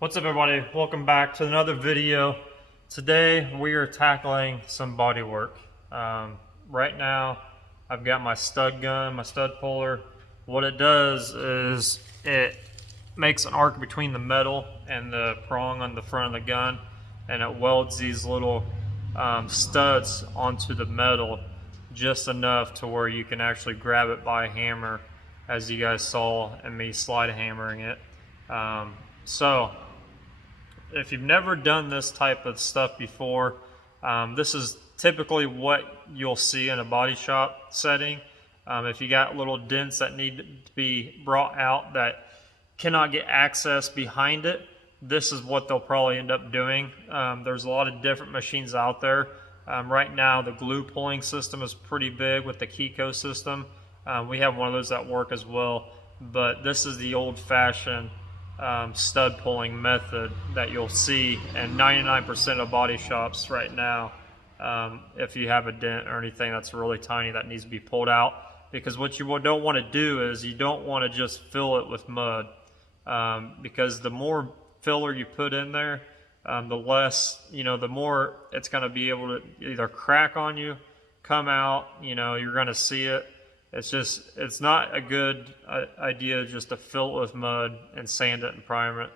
What's up, everybody? Welcome back to another video. Today we are tackling some bodywork. Right now I've got my stud gun, my stud puller. What it does is it makes an arc between the metal and the prong on the front of the gun, and it welds these little studs onto the metal just enough to where you can actually grab it by a hammer, as you guys saw and me slide hammering it. So if you've never done this type of stuff before, this is typically what you'll see in a body shop setting. If you got little dents that need to be brought out that cannot get access behind it, this is what they'll probably end up doing. There's a lot of different machines out there. Right now the glue pulling system is pretty big with the Kiko system. We have one of those that work as well, but this is the old-fashioned stud pulling method that you'll see in 99% of body shops right now. If you have a dent or anything that's really tiny that needs to be pulled out, because what you don't want to do is you don't want to just fill it with mud, because the more filler you put in there, the less, the more it's going to be able to either crack on you, come out, you're going to see it. It's not a good idea just to fill it with mud and sand it and prime it.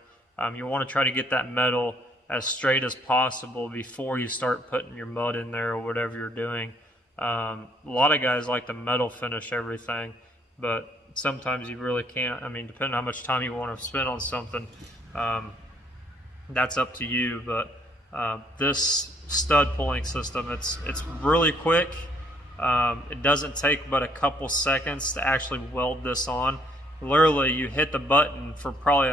You want to try to get that metal as straight as possible before you start putting your mud in there or whatever you're doing. A lot of guys like to metal finish everything, but sometimes you really can't. I mean, depending on how much time you want to spend on something, that's up to you. But this stud pulling system, it's really quick. It doesn't take but a couple seconds to actually weld this on. Literally, you hit the button for probably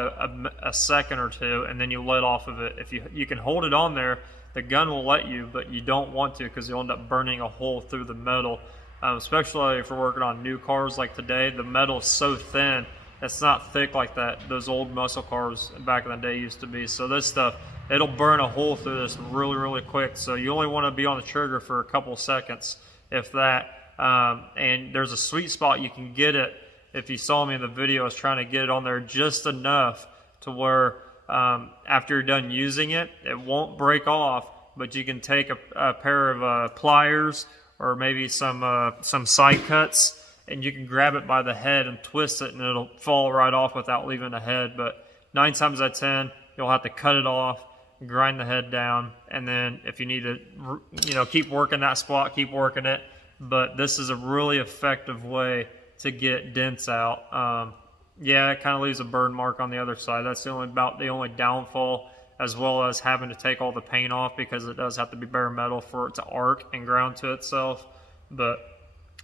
a second or two, and then you let off of it. If you can hold it on there, the gun will let you, but you don't want to, because you'll end up burning a hole through the metal. Especially if we're working on new cars like today, the metal is so thin, it's not thick like those old muscle cars back in the day used to be. So this stuff, it'll burn a hole through this really, really quick. So you only want to be on the trigger for a couple seconds, if that. And there's a sweet spot you can get it. If you saw me in the video, I was trying to get it on there just enough to where after you're done using it, it won't break off, but you can take a pair of pliers or maybe some side cuts, and you can grab it by the head and twist it, and it'll fall right off without leaving the head. But 9 times out of 10, you'll have to cut it off, grind the head down, and then if you need to, keep working that spot, keep working it. But this is a really effective way to get dents out. Yeah, it kind of leaves a burn mark on the other side. That's the only downfall, as well as having to take all the paint off, because it does have to be bare metal for it to arc and ground to itself. But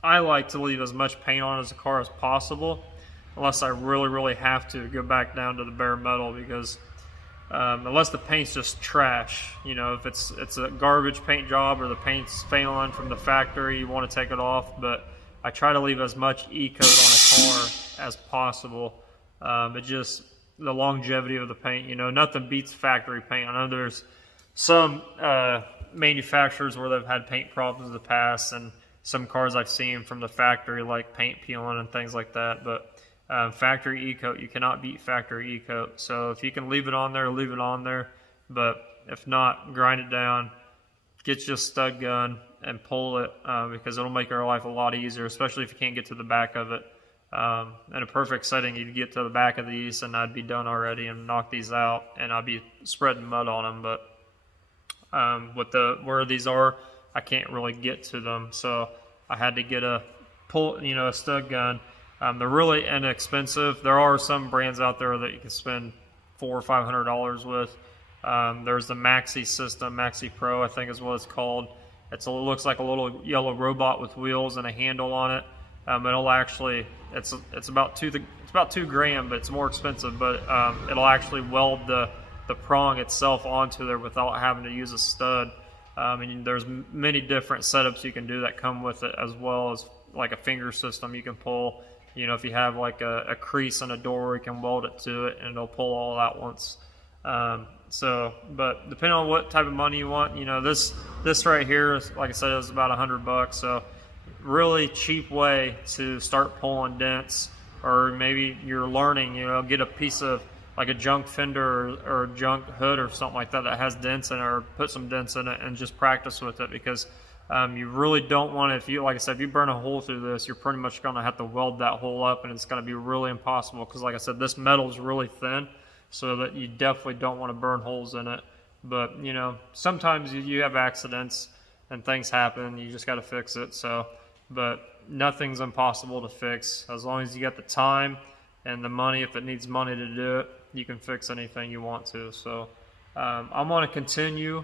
I like to leave as much paint on as the car as possible, unless I really, really have to go back down to the bare metal, because unless the paint's just trash, if it's a garbage paint job or the paint's failing from the factory, you want to take it off. But I try to leave as much E-coat on a car as possible. The longevity of the paint, nothing beats factory paint. I know there's some manufacturers where they've had paint problems in the past, and some cars I've seen from the factory like paint peeling and things like that. But factory E-coat, you cannot beat factory E-coat. So if you can leave it on there, leave it on there. But if not, grind it down, get you a stud gun and pull it, because it'll make your life a lot easier, especially if you can't get to the back of it. In a perfect setting, you'd get to the back of these and I'd be done already and knock these out, and I'd be spreading mud on them. But where these are, I can't really get to them, so I had to get a stud gun. They're really inexpensive. There are some brands out there that you can spend $400 or $500 with. There's the Maxi system, Maxi Pro, I think is what it's called. It looks like a little yellow robot with wheels and a handle on it. It'll actually, it's about $2 grand, but it's more expensive. But it'll actually weld the prong itself onto there without having to use a stud. And there's many different setups you can do that come with it, as well as like a finger system you can pull. If you have like a crease in a door, you can weld it to it and it'll pull all at once. But depending on what type of money you want, this right here is, like I said, it was about $100. So really cheap way to start pulling dents, or maybe you're learning, get a piece of like a junk fender or a junk hood or something like that that has dents in it, or put some dents in it and just practice with it, because you really don't want to, if you, like I said, if you burn a hole through this, you're pretty much going to have to weld that hole up, and it's going to be really impossible, because like I said, this metal is really thin, so that you definitely don't want to burn holes in it. But you know, sometimes you have accidents and things happen, you just got to fix it. So, but nothing's impossible to fix as long as you got the time and the money. If it needs money to do it, you can fix anything you want to. So I'm going to continue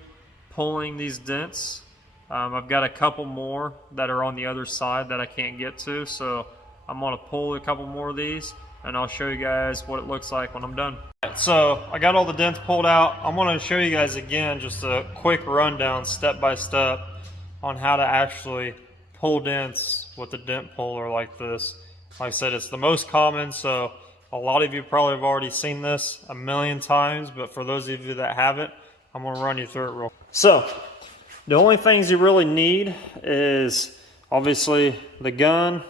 pulling these dents. I've got a couple more that are on the other side that I can't get to, so I'm going to pull a couple more of these, and I'll show you guys what it looks like when I'm done. So I got all the dents pulled out. I'm going to show you guys again just a quick rundown step by step on how to actually pull dents with a dent puller like this. Like I said, it's the most common, so a lot of you probably have already seen this a million times, but for those of you that haven't, I'm going to run you through it real quick. So the only things you really need is obviously the gun.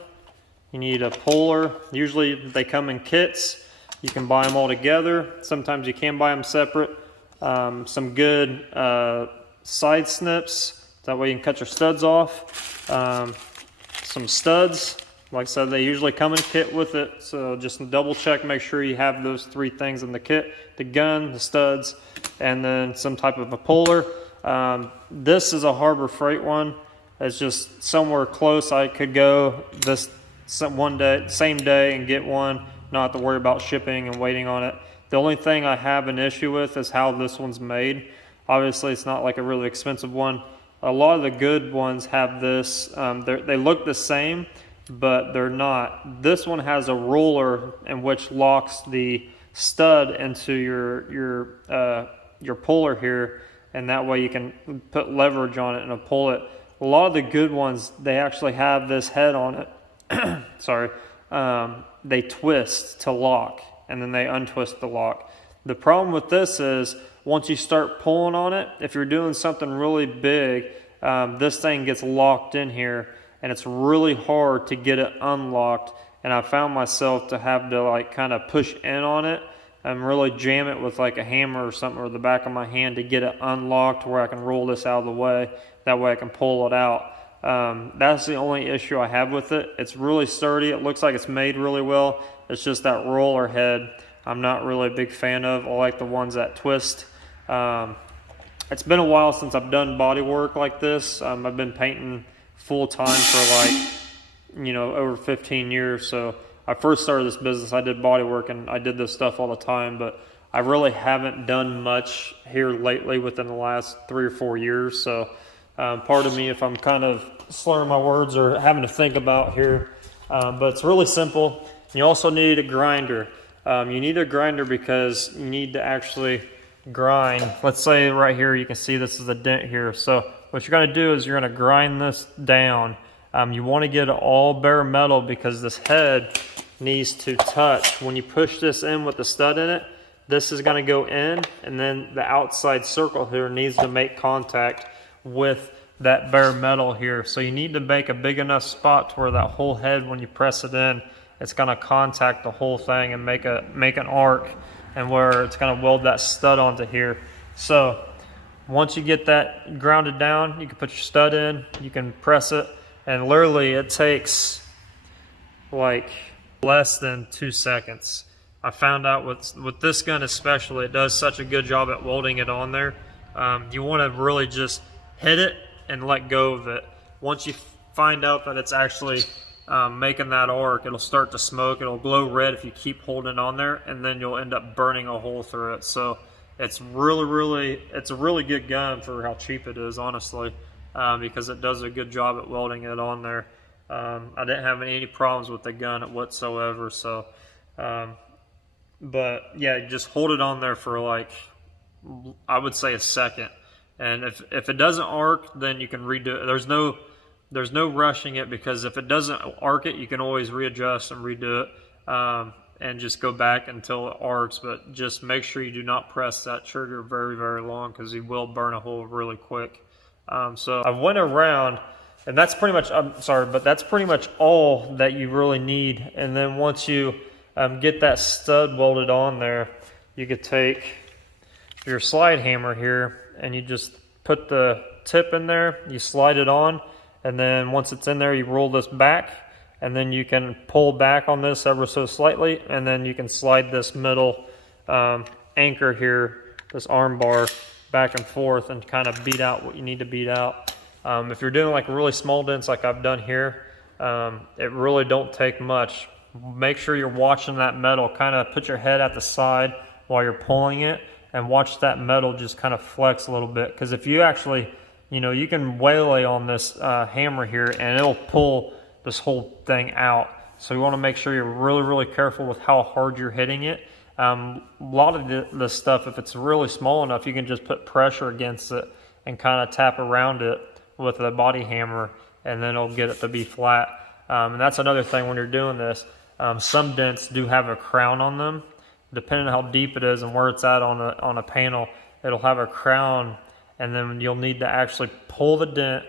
You need a puller. Usually they come in kits. You can buy them all together. Sometimes you can buy them separate. Some good side snips. That way you can cut your studs off. Some studs. Like I said, they usually come in a kit with it. So just double check, make sure you have those three things in the kit. The gun, the studs, and then some type of a puller. This is a Harbor Freight one. It's just somewhere close. I could go this one day, same day, and get one, not have to worry about shipping and waiting on it. The only thing I have an issue with is how this one's made. Obviously it's not like a really expensive one. A lot of the good ones have this. They look the same, but they're not. This one has a roller in which locks the stud into your puller here, and that way you can put leverage on it and pull it. A lot of the good ones, they actually have this head on it. Sorry. They twist to lock, and then they untwist the lock. The problem with this is once you start pulling on it, if you're doing something really big, this thing gets locked in here, and it's really hard to get it unlocked. And I found myself to have to like kind of push in on it and really jam it with like a hammer or something, or the back of my hand, to get it unlocked where I can roll this out of the way. That way I can pull it out. That's the only issue I have with it. It's really sturdy. It looks like it's made really well. It's just that roller head I'm not really a big fan of. I like the ones that twist. It's been a while since I've done body work like this. I've been painting full time for like, you know, over 15 years. So I first started this business, I did body work and I did this stuff all the time, but I really haven't done much here lately within the last 3 or 4 years. So pardon me if I'm kind of slurring my words or having to think about here, but it's really simple. You also need a grinder. You need a grinder because you need to actually grind. Let's say right here, you can see this is a dent here. So what you're going to do is you're going to grind this down. You want to get it all bare metal because this head needs to touch. When you push this in with the stud in it, this is going to go in, and then the outside circle here needs to make contact with that bare metal here. So you need to make a big enough spot to where that whole head, when you press it in, it's going to contact the whole thing and make an arc, and where it's going to weld that stud onto here. So once you get that grounded down, you can put your stud in, you can press it, and literally it takes like less than 2 seconds. I found out with this gun especially, it does such a good job at welding it on there. You want to really just hit it and let go of it. Once you find out that it's actually making that arc, it'll start to smoke, it'll glow red if you keep holding on there, and then you'll end up burning a hole through it. So it's it's a really good gun for how cheap it is, honestly, because it does a good job at welding it on there. I didn't have any problems with the gun whatsoever. So but yeah, just hold it on there for like, I would say, a second, and if it doesn't arc, then you can redo it. There's no rushing it, because if it doesn't arc it, you can always readjust and redo it, and just go back until it arcs. But just make sure you do not press that trigger very, very long, because you will burn a hole really quick. So I went around, and that's pretty much, I'm sorry, but that's pretty much all that you really need. And then once you get that stud welded on there, you could take your slide hammer here and you just put the tip in there, you slide it on, and then once it's in there, you roll this back, and then you can pull back on this ever so slightly, and then you can slide this middle anchor here, this arm bar, back and forth and kind of beat out what you need to beat out. If you're doing like really small dents like I've done here, it really don't take much. Make sure you're watching that metal, kind of put your head at the side while you're pulling it, and watch that metal just kind of flex a little bit, because if you actually, you know, you can waylay on this hammer here and it'll pull this whole thing out. So you want to make sure you're really careful with how hard you're hitting it. A lot of this stuff, if it's really small enough, you can just put pressure against it and kind of tap around it with a body hammer, and then it'll get it to be flat. And that's another thing when you're doing this. Some dents do have a crown on them. Depending on how deep it is and where it's at on a panel, it'll have a crown, and then you'll need to actually pull the dent,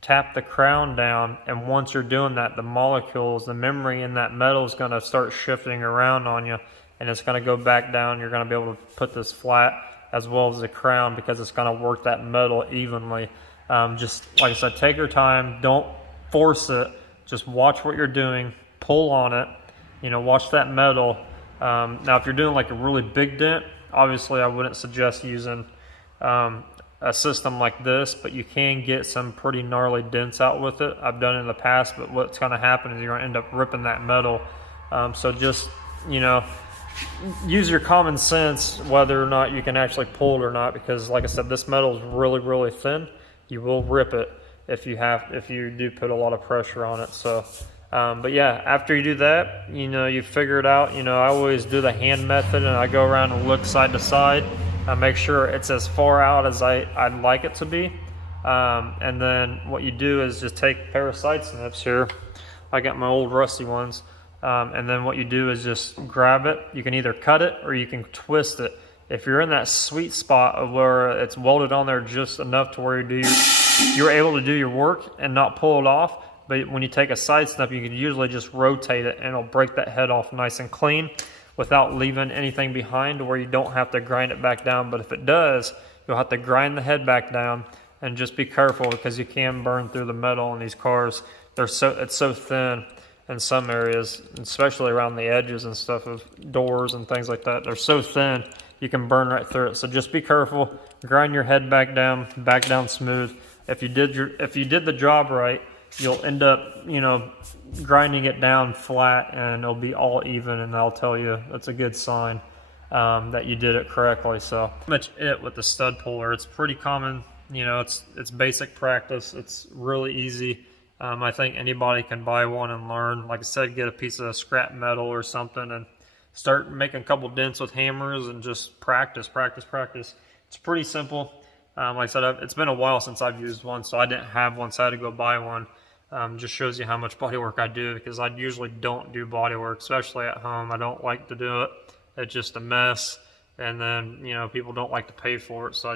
tap the crown down, and once you're doing that, the molecules, the memory in that metal is going to start shifting around on you, and it's going to go back down. You're going to be able to put this flat as well as the crown, because it's going to work that metal evenly. Just like I said, take your time, don't force it, just watch what you're doing, pull on it, you know, watch that metal. Now if you're doing like a really big dent, obviously I wouldn't suggest using a system like this, but you can get some pretty gnarly dents out with it. I've done it in the past, but what's going to happen is you're going to end up ripping that metal. So just, you know, use your common sense whether or not you can actually pull it or not, because like I said, this metal is really thin. You will rip it if you do put a lot of pressure on it. So but yeah, after you do that, you know, you figure it out. You know, I always do the hand method, and I go around and look side to side. I make sure it's as far out as I'd like it to be. And then what you do is just take a pair of side snips here. I got my old rusty ones. And then what you do is just grab it. You can either cut it or you can twist it. If you're in that sweet spot of where it's welded on there just enough to where you're able to do your work and not pull it off, but when you take a side snip, you can usually just rotate it and it'll break that head off nice and clean without leaving anything behind, to where you don't have to grind it back down. But if it does, you'll have to grind the head back down, and just be careful, because you can burn through the metal on these cars. It's so thin in some areas, especially around the edges and stuff of doors and things like that. They're so thin you can burn right through it. So just be careful, grind your head back down smooth. If you did the job right, you'll end up, you know, grinding it down flat, and it'll be all even, and I'll tell you that's a good sign that you did it correctly. So much it with the stud puller. It's pretty common, you know, it's basic practice. It's really easy. I think anybody can buy one and learn. Like I said, get a piece of scrap metal or something and start making a couple dents with hammers and just practice. It's pretty simple. Like I said, it's been a while since I've used one, so I didn't have one, so I had to go buy one. Just shows you how much body work I do, because I usually don't do body work, especially at home. I don't like to do it. It's just a mess, and then, you know, people don't like to pay for it, so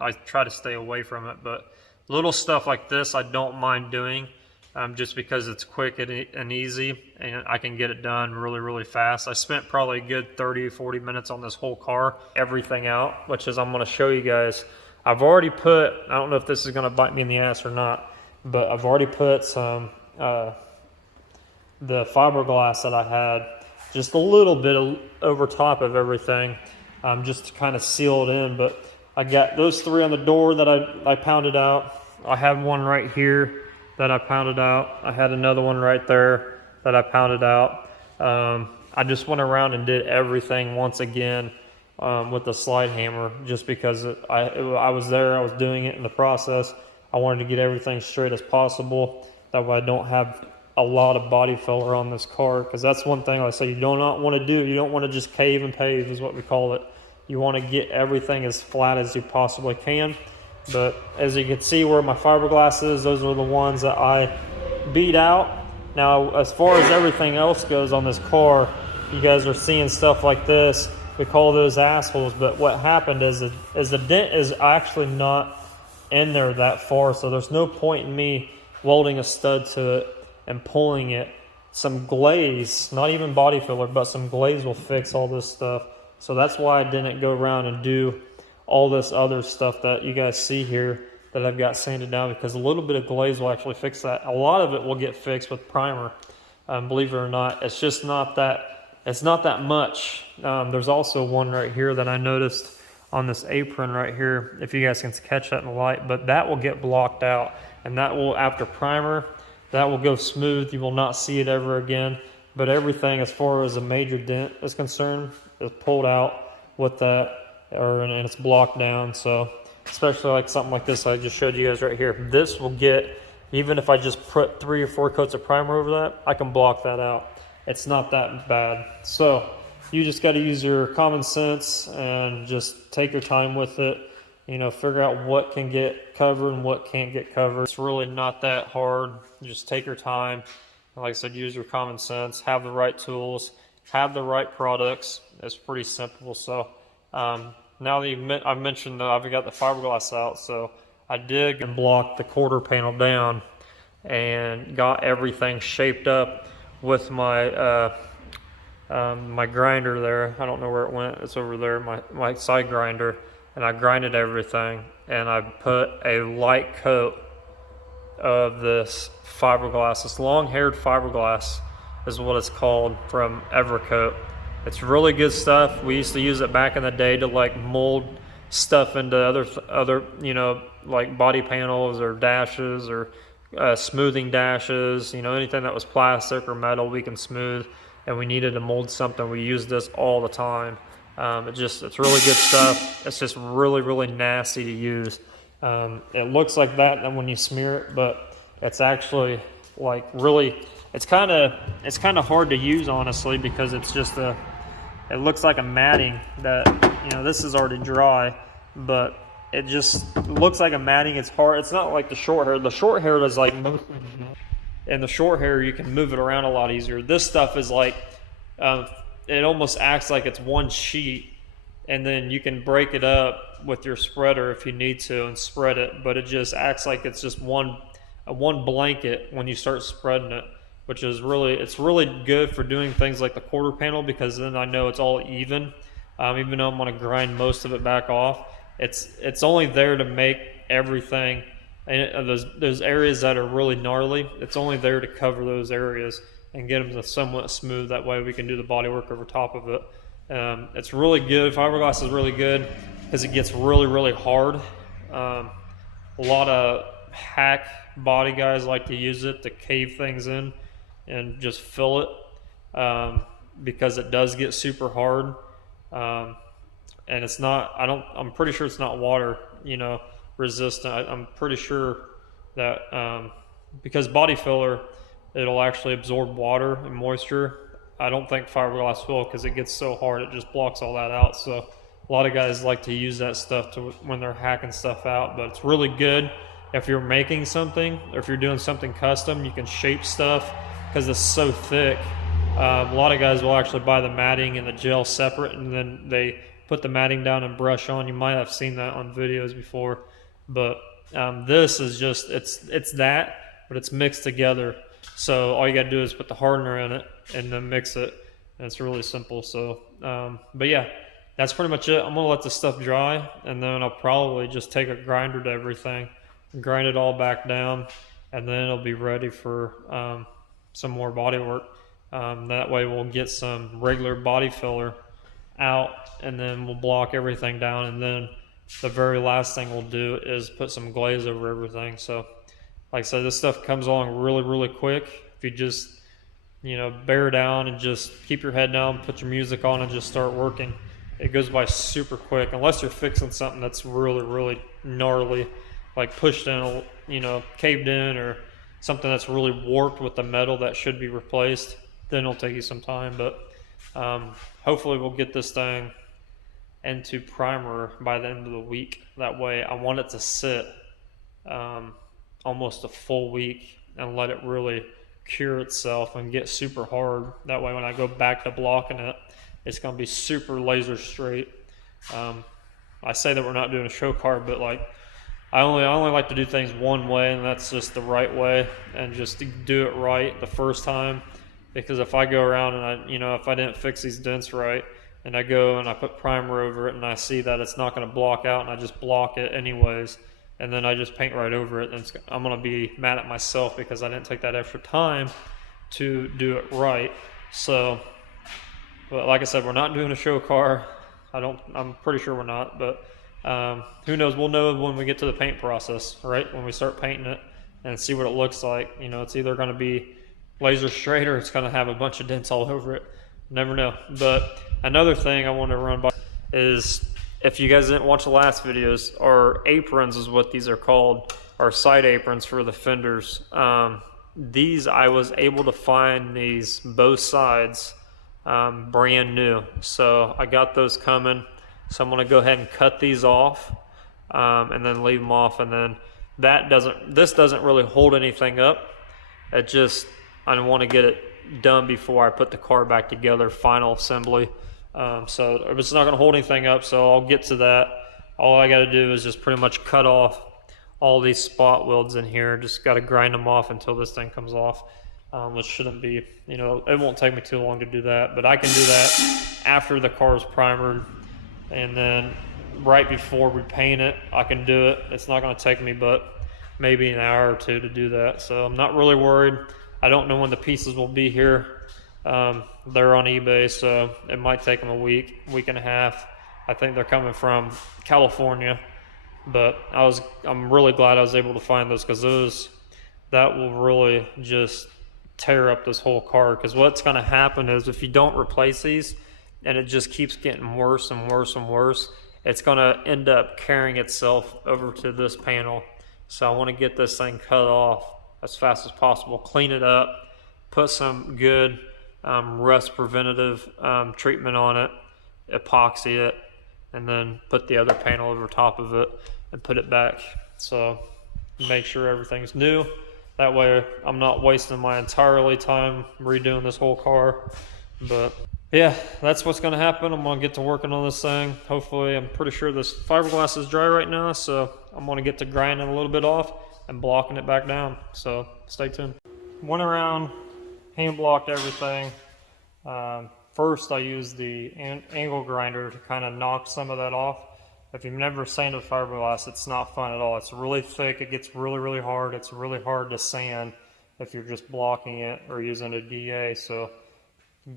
I try to stay away from it. But little stuff like this I don't mind doing, just because it's quick and easy, and I can get it done really fast. I spent probably a good 30-40 minutes on this whole car, everything out, which is I'm going to show you guys. I've already put, I don't know if this is going to bite me in the ass or not, but I've already put some the fiberglass that I had just a little bit over top of everything, just to kind of seal it in. But I got those 3 on the door that I pounded out. I have one right here that I pounded out. I had another one right there that I pounded out. I just went around and did everything once again with the slide hammer, just because I was there, I was doing it in the process. I wanted to get everything straight as possible. That way I don't have a lot of body filler on this car, because that's one thing I say you do not want to do. You don't want to just cave and pave, is what we call it. You want to get everything as flat as you possibly can. But as you can see where my fiberglass is, those are the ones that I beat out. Now, as far as everything else goes on this car, you guys are seeing stuff like this. We call those assholes, but what happened is the dent is actually not in there that far, so there's no point in me welding a stud to it and pulling it. Some glaze, not even body filler, but some glaze will fix all this stuff. So that's why I didn't go around and do all this other stuff that you guys see here that I've got sanded down, because a little bit of glaze will actually fix that. A lot of it will get fixed with primer. Believe it or not, it's just not that, it's not that much. There's also one right here that I noticed on this apron right here, if you guys can catch that in the light, but that will get blocked out, and that will, after primer, that will go smooth. You will not see it ever again. But everything as far as a major dent is concerned is pulled out with that, and it's blocked down. So especially like something like this I just showed you guys right here, this will get, even if I just put 3 or 4 coats of primer over that, I can block that out. It's not that bad. So you just got to use your common sense and just take your time with it. You know, figure out what can get covered and what can't get covered. It's really not that hard. Just take your time. Like I said, use your common sense, have the right tools, have the right products. It's pretty simple. So now that I've mentioned that I've got the fiberglass out, so I dig and blocked the quarter panel down and got everything shaped up with my my grinder there. I don't know where it went. It's over there, my side grinder. And I grinded everything, and I put a light coat of this fiberglass. This long-haired fiberglass is what it's called, from Evercoat. It's really good stuff. We used to use it back in the day to like mold stuff into other you know, like body panels or dashes or smoothing dashes. You know, anything that was plastic or metal we can smooth, and we needed to mold something. We used this all the time. It's really good stuff. It's just really nasty to use. It looks like that when you smear it, but it's actually like really, it's kind of hard to use, honestly, because it's just it looks like a matting that, you know, this is already dry, but it just looks like a matting. It's hard. It's not like the short hair. The short hair is like, and the short hair, you can move it around a lot easier. This stuff is like, it almost acts like it's one sheet, and then you can break it up with your spreader if you need to and spread it, but it just acts like it's just one blanket when you start spreading it, which is it's really good for doing things like the quarter panel, because then I know it's all even. Even though I'm going to grind most of it back off, it's only there to make everything, and those areas that are really gnarly, it's only there to cover those areas and get them to somewhat smooth. That way we can do the body work over top of it. It's really good. Fiberglass is really good because it gets really hard. A lot of hack body guys like to use it to cave things in and just fill it, because it does get super hard. And it's not, I'm pretty sure it's not water, you know, resistant. I'm pretty sure that because body filler, it'll actually absorb water and moisture. I don't think fiberglass will, because it gets so hard it just blocks all that out. So a lot of guys like to use that stuff when they're hacking stuff out, but it's really good if you're making something, or if you're doing something custom. You can shape stuff because it's so thick. A lot of guys will actually buy the matting and the gel separate, and then they put the matting down and brush on. You might have seen that on videos before, but this is just, it's that, but it's mixed together. So all you got to do is put the hardener in it and then mix it, and it's really simple. So but yeah, that's pretty much it. I'm gonna let this stuff dry, and then I'll probably just take a grinder to everything and grind it all back down, and then it'll be ready for some more body work. That way we'll get some regular body filler out, and then we'll block everything down, and then the very last thing we'll do is put some glaze over everything. So like I said, this stuff comes along really quick if you just, you know, bear down and just keep your head down, put your music on, and just start working. It goes by super quick, unless you're fixing something that's really gnarly, like pushed in, you know, caved in, or something that's really warped with the metal that should be replaced. Then it'll take you some time, but hopefully we'll get this thing into primer by the end of the week. That way I want it to sit almost a full week and let it really cure itself and get super hard. That way when I go back to blocking it, it's going to be super laser straight. I say that we're not doing a show card, but like I only like to do things one way, and that's just the right way, and just to do it right the first time. Because if I go around and if I didn't fix these dents right, and I go and I put primer over it, and I see that it's not going to block out, and I just block it anyways, and then I just paint right over it, and I'm going to be mad at myself because I didn't take that extra time to do it right. So, but like I said, we're not doing a show car. I'm pretty sure we're not, but who knows? We'll know when we get to the paint process, right? When we start painting it and see what it looks like. You know, it's either going to be laser straight or it's going to have a bunch of dents all over it. Never know. But another thing I want to run by is, if you guys didn't watch the last videos, our aprons is what these are called, our side aprons for the fenders. These, I was able to find these both sides brand new, so I got those coming. So I'm going to go ahead and cut these off and then leave them off, and then this doesn't really hold anything up. I want to get it done before I put the car back together, final assembly. So it's not going to hold anything up, so I'll get to that. All I got to do is just pretty much cut off all these spot welds in here. Just got to grind them off until this thing comes off, which shouldn't be, you know, it won't take me too long to do that, but I can do that after the car is primered, and then right before we paint it, I can do it. It's not going to take me but maybe an hour or two to do that, so I'm not really worried. I don't know when the pieces will be here. They're on eBay, so it might take them a week and a half. I think they're coming from California, but I'm really glad I was able to find those, because that will really just tear up this whole car. Because what's going to happen is, if you don't replace these and it just keeps getting worse and worse and worse, it's going to end up carrying itself over to this panel. So I want to get this thing cut off as fast as possible, clean it up, put some good rust preventative treatment on it, epoxy it, and then put the other panel over top of it and put it back. So make sure everything's new. That way I'm not wasting my entirely time redoing this whole car. But yeah, that's what's going to happen. I'm going to get to working on this thing. Hopefully, I'm pretty sure this fiberglass is dry right now, so I'm going to get to grinding a little bit off and blocking it back down. So stay tuned. Went around, hand blocked everything. First, I used the angle grinder to kind of knock some of that off. If you've never sanded fiberglass, it's not fun at all. It's really thick. It gets really, really hard. It's really hard to sand if you're just blocking it or using a DA. So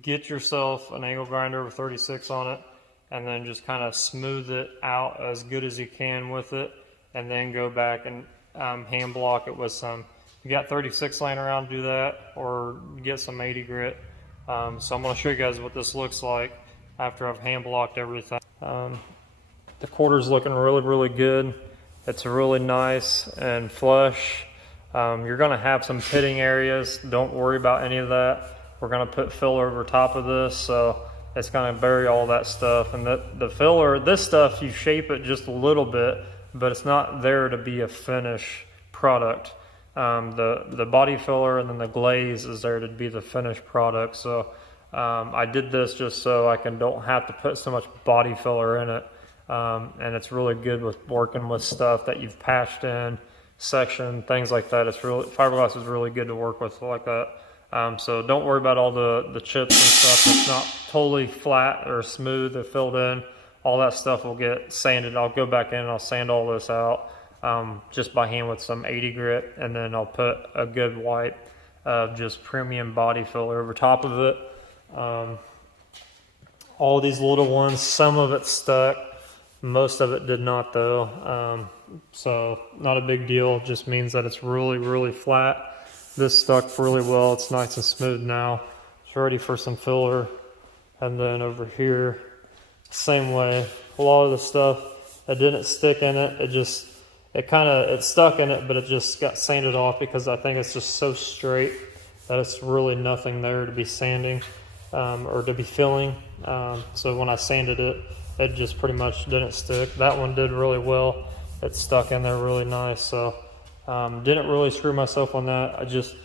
get yourself an angle grinder with 36 on it, and then just kind of smooth it out as good as you can with it, and then go back and hand block it with some. If you got 36 laying around, do that, or get some 80 grit. So I'm going to show you guys what this looks like after I've hand blocked everything. The quarter's looking really, really good. It's really nice and flush. You're going to have some pitting areas. Don't worry about any of that. We're going to put filler over top of this, so it's going to bury all that stuff. And the filler, this stuff, you shape it just a little bit, but it's not there to be a finish product. The body filler and then the glaze is there to be the finished product. So I did this just so I don't have to put so much body filler in it. And it's really good with working with stuff that you've patched in, section, things like that. Fiberglass is really good to work with like that. So don't worry about all the chips and stuff. It's not totally flat or smooth or filled in. All that stuff will get sanded. I'll go back in and I'll sand all this out just by hand with some 80 grit, and then I'll put a good wipe of just premium body filler over top of it. All these little ones, some of it stuck, most of it did not though. So not a big deal. It just means that it's really, really flat. This stuck really well. It's nice and smooth now. It's ready for some filler. And then over here, same way. A lot of the stuff that didn't stick in it, it stuck in it, but it just got sanded off because I think it's just so straight that it's really nothing there to be sanding or to be filling. So when I sanded it, it just pretty much didn't stick. That one did really well. It stuck in there really nice. So didn't really screw myself on that. I just,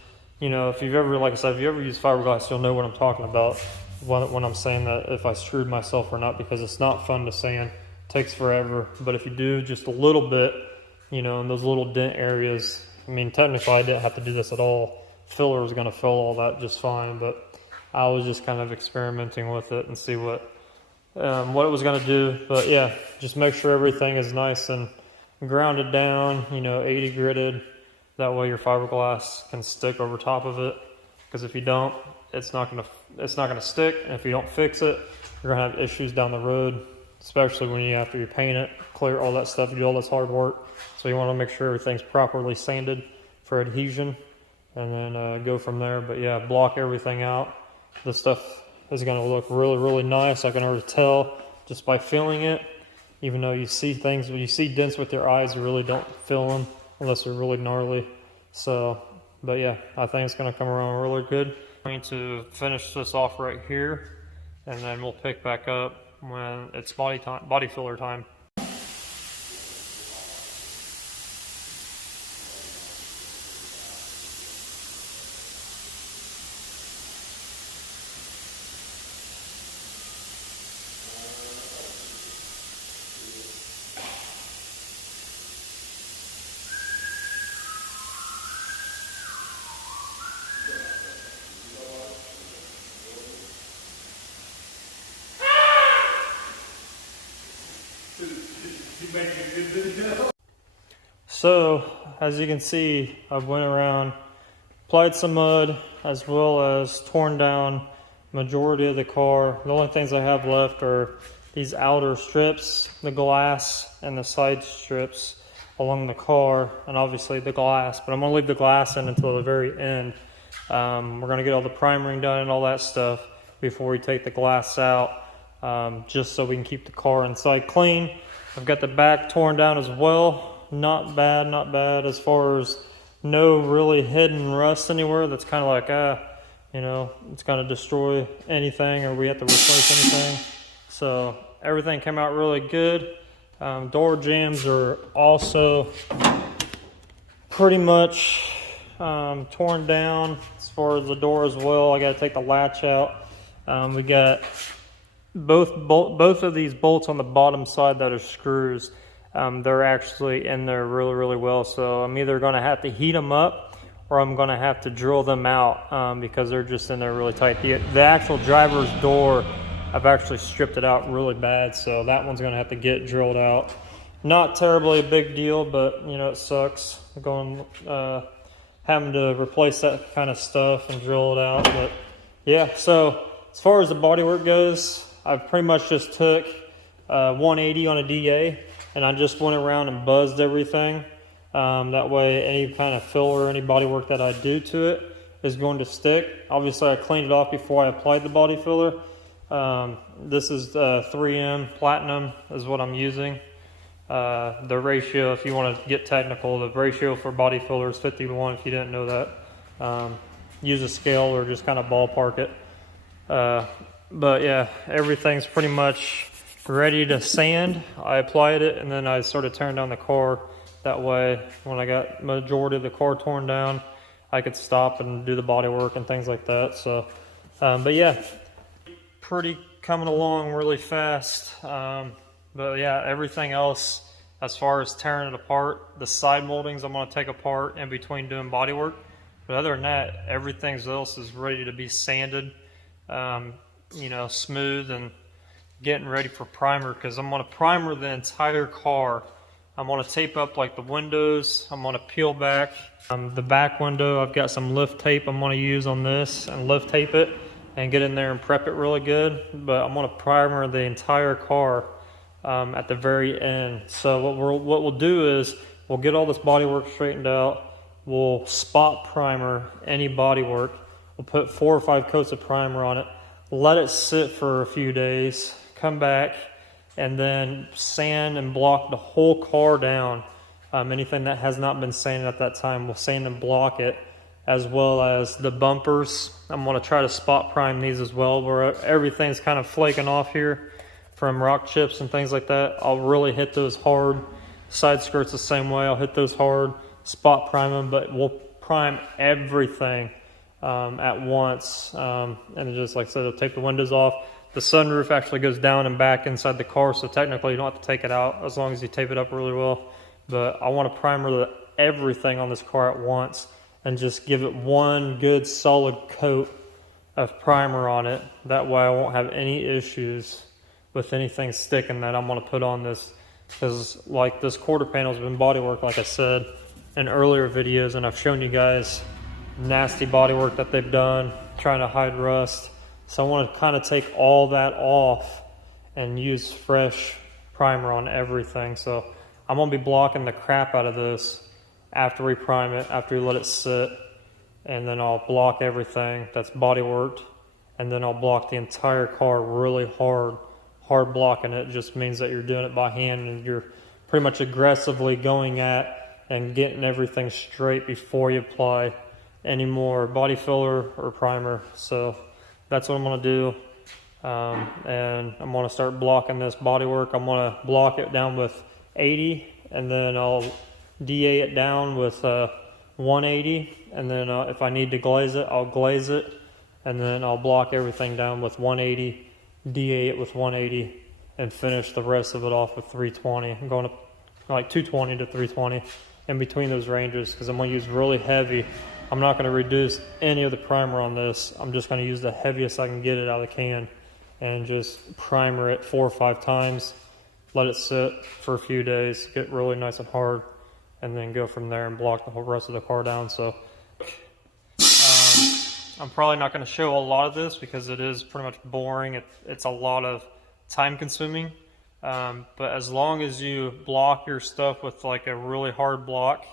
if you've ever, like I said, if you ever use fiberglass, you'll know what I'm talking about when I'm saying that, if I screwed myself or not, because it's not fun to sand. It takes forever. But if you do just a little bit, in those little dent areas, I mean, technically I didn't have to do this at all. Filler was going to fill all that just fine, but I was just kind of experimenting with it and see what what it was going to do. But yeah, just make sure everything is nice and grounded down, you know, 80 gritted. That way your fiberglass can stick over top of it. Because if you don't, it's not gonna stick. And if you don't fix it, you're gonna have issues down the road, especially when after you paint it, clear all that stuff, you do all this hard work. So you want to make sure everything's properly sanded for adhesion, and then go from there. But yeah, block everything out. This stuff is gonna look really, really nice. I can already tell just by feeling it. Even though you see things, when you see dents with your eyes, you really don't feel them unless they're really gnarly. So, but yeah, I think it's gonna come around really good. I'm going to finish this off right here, and then we'll pick back up when it's body filler time. So, as you can see, I went around, applied some mud, as well as torn down majority of the car. The only things I have left are these outer strips, the glass, and the side strips along the car, and obviously the glass. But I'm going to leave the glass in until the very end. We're going to get all the primering done and all that stuff before we take the glass out, just so we can keep the car inside clean. I've got the back torn down as well. Not bad, not bad, as far as no really hidden rust anywhere that's kind of like, you know, it's going to destroy anything or we have to replace anything. So everything came out really good. Door jambs are also pretty much torn down as far as the door as well. I got to take the latch out. We got both of these bolts on the bottom side that are screws. They're actually in there really, really well. So I'm either going to have to heat them up or I'm going to have to drill them out because they're just in there really tight. The actual driver's door, I've actually stripped it out really bad. So that one's going to have to get drilled out. Not terribly a big deal, but you know, it sucks having to replace that kind of stuff and drill it out. But yeah, so as far as the bodywork goes, I've pretty much just took 180 on a DA. And I just went around and buzzed everything. That way any kind of filler, any body work that I do to it is going to stick. Obviously I cleaned it off before I applied the body filler. This is 3M Platinum is what I'm using. The ratio, if you want to get technical, the ratio for body filler is 50-1 if you didn't know that. Use a scale or just kind of ballpark it. But yeah, everything's pretty much ready to sand. I applied it and then I started tearing down the car. That way when I got majority of the car torn down, I could stop and do the body work and things like that. So but yeah, pretty coming along really fast. But yeah, everything else as far as tearing it apart, the side moldings I'm going to take apart in between doing body work. But other than that, everything else is ready to be sanded, you know, smooth and getting ready for primer, because I'm going to primer the entire car. I'm going to tape up like the windows. I'm going to peel back the back window. I've got some lift tape I'm going to use on this and lift tape it and get in there and prep it really good. But I'm going to primer the entire car at the very end. So what we'll do is we'll get all this bodywork straightened out. We'll spot primer any bodywork. We'll put 4 or 5 coats of primer on it. Let it sit for a few days. Come back and then sand and block the whole car down. Anything that has not been sanded at that time, we'll sand and block it, as well as the bumpers. I'm going to try to spot prime these as well, where everything's kind of flaking off here from rock chips and things like that. I'll really hit those hard. Side skirts the same way. I'll hit those hard, spot prime them, but we'll prime everything at once. And just like I said, I'll take the windows off. The sunroof actually goes down and back inside the car, so technically you don't have to take it out as long as you tape it up really well. But I want to primer everything on this car at once and just give it one good solid coat of primer on it. That way I won't have any issues with anything sticking that I'm going to put on this, because like this quarter panel has been bodywork, like I said in earlier videos, and I've shown you guys nasty bodywork that they've done trying to hide rust. So I want to kind of take all that off and use fresh primer on everything. So I'm going to be blocking the crap out of this after we prime it, after we let it sit, and then I'll block everything that's bodyworked, and then I'll block the entire car really hard. Hard blocking it just means that you're doing it by hand, and you're pretty much aggressively going at and getting everything straight before you apply any more body filler or primer. So that's what I'm going to do. And I'm going to start blocking this bodywork. I'm going to block it down with 80, and then I'll DA it down with 180, and then if I need to glaze it, I'll glaze it, and then I'll block everything down with 180, DA it with 180, and finish the rest of it off with 320. I'm going to like 220 to 320 in between those ranges, because I'm going to use really heavy. I'm not going to reduce any of the primer on this. I'm just going to use the heaviest I can get it out of the can and just primer it 4 or 5 times, let it sit for a few days, get really nice and hard, and then go from there and block the whole rest of the car down. So I'm probably not going to show a lot of this because it is pretty much boring. It's a lot of time consuming, but as long as you block your stuff with like a really hard block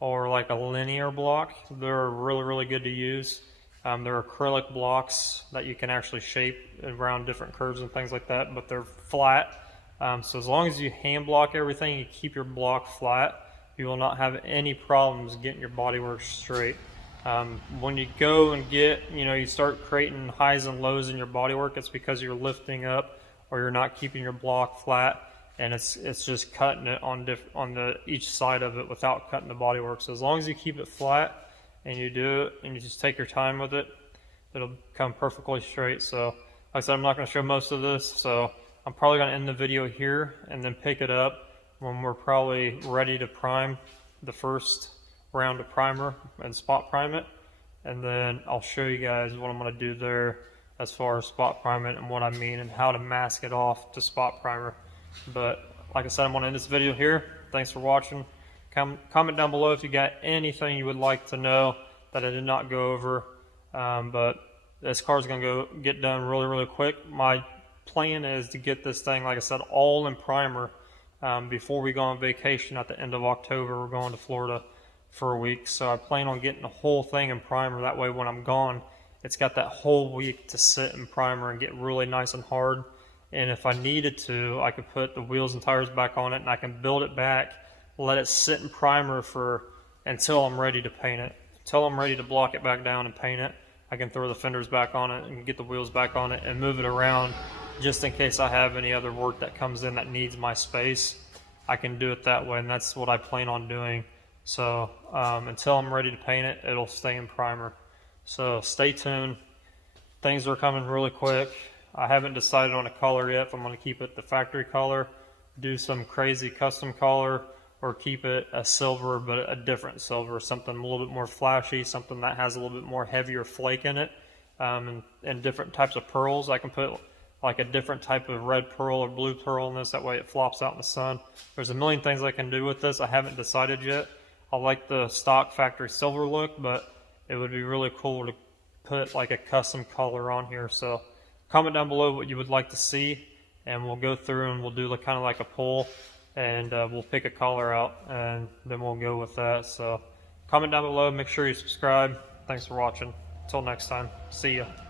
or like a linear block, they're really good to use. They're acrylic blocks that you can actually shape around different curves and things like that, but they're flat. So as long as you hand block everything, you keep your block flat, you will not have any problems getting your bodywork straight. When you go and you start creating highs and lows in your bodywork, it's because you're lifting up or you're not keeping your block flat, and it's just cutting it on each side of it without cutting the bodywork. So as long as you keep it flat and you do it and you just take your time with it, it'll come perfectly straight. So like I said, I'm not going to show most of this, so I'm probably going to end the video here and then pick it up when we're probably ready to prime the first round of primer and spot prime it, and then I'll show you guys what I'm going to do there as far as spot prime it and what I mean and how to mask it off to spot primer. But like I said, I'm going to end this video here. Thanks for watching. Comment down below if you got anything you would like to know that I did not go over, but this car is going to get done really quick. My plan is to get this thing, like I said, all in primer before we go on vacation at the end of October. We're going to Florida for a week, so I plan on getting the whole thing in primer. That way when I'm gone, it's got that whole week to sit in primer and get really nice and hard. And if I needed to, I could put the wheels and tires back on it, and I can build it back, let it sit in primer until I'm ready to paint it. Until I'm ready to block it back down and paint it, I can throw the fenders back on it and get the wheels back on it and move it around just in case I have any other work that comes in that needs my space. I can do it that way, and that's what I plan on doing. So until I'm ready to paint it, it'll stay in primer. So stay tuned. Things are coming really quick. I haven't decided on a color yet, if I'm going to keep it the factory color, do some crazy custom color, or keep it a silver, but a different silver, something a little bit more flashy, something that has a little bit more heavier flake in it, and different types of pearls. I can put like a different type of red pearl or blue pearl in this, that way it flops out in the sun. There's a million things I can do with this. I haven't decided yet. I like the stock factory silver look, but it would be really cool to put like a custom color on here. So comment down below what you would like to see, and we'll go through and we'll do kind of like a poll, and we'll pick a color out, and then we'll go with that. So comment down below, make sure you subscribe. Thanks for watching. Until next time, see ya.